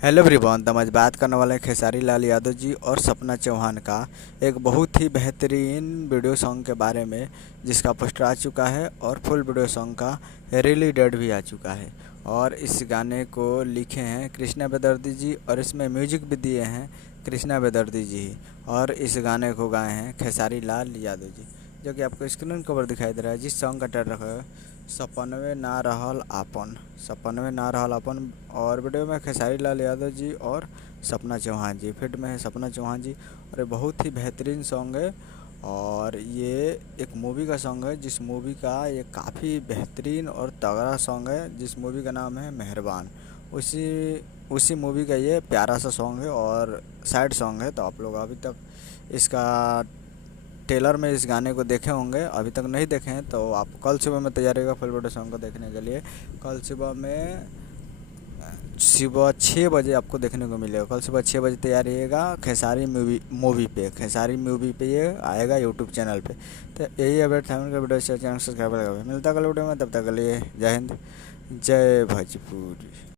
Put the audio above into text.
Hello everyone, तो हम आज बात करने वाले हैं खेसारी लाल यादव जी और सपना चौहान का एक बहुत ही बेहतरीन वीडियो सॉन्ग के बारे में, जिसका पोस्टर आ चुका है और फुल वीडियो सॉन्ग का रिलीज डेट भी आ चुका है। और इस गाने को लिखे हैं कृष्णा बेदर्दी जी और इसमें म्यूजिक भी दिए हैं कृष्णा बेदर्दी जी ही। और इस गाने को गाए हैं खेसारी लाल यादव जी, जो कि आपको स्क्रीन कवर दिखाई दे रहा है, जिस सॉन्ग का टाइटल है सपनवे ना रहल आपन। सपनवे ना रहल आपन। और वीडियो में खेसारी लाल यादव जी और सपना चौहान जी, फिट में है सपना चौहान जी। और ये बहुत ही बेहतरीन सॉन्ग है। और ये एक मूवी का सॉन्ग है, जिस मूवी का ये काफ़ी बेहतरीन और तगड़ा सॉन्ग है, जिस मूवी का नाम है मेहरबान। उसी उसी मूवी का ये प्यारा सा सॉन्ग है और सैड सॉन्ग है। तो आप लोग अभी तक इसका टेलर में इस गाने को देखे होंगे, अभी तक नहीं देखे हैं तो आप कल सुबह में तैयार रहिएगा फुल वीडियो सॉन्ग को देखने के लिए। कल सुबह में सुबह 6 बजे आपको देखने को मिलेगा। कल सुबह 6 बजे तैयार रहिएगा खेसारी मूवी पे ये आएगा यूट्यूब चैनल पे। तो यही अपडेट था उनका वीडियो, चैनल सब्सक्राइब करेगा। मिलता है कल वीडियो में, तब तक के लिए जय हिंद जय भोजपुरी।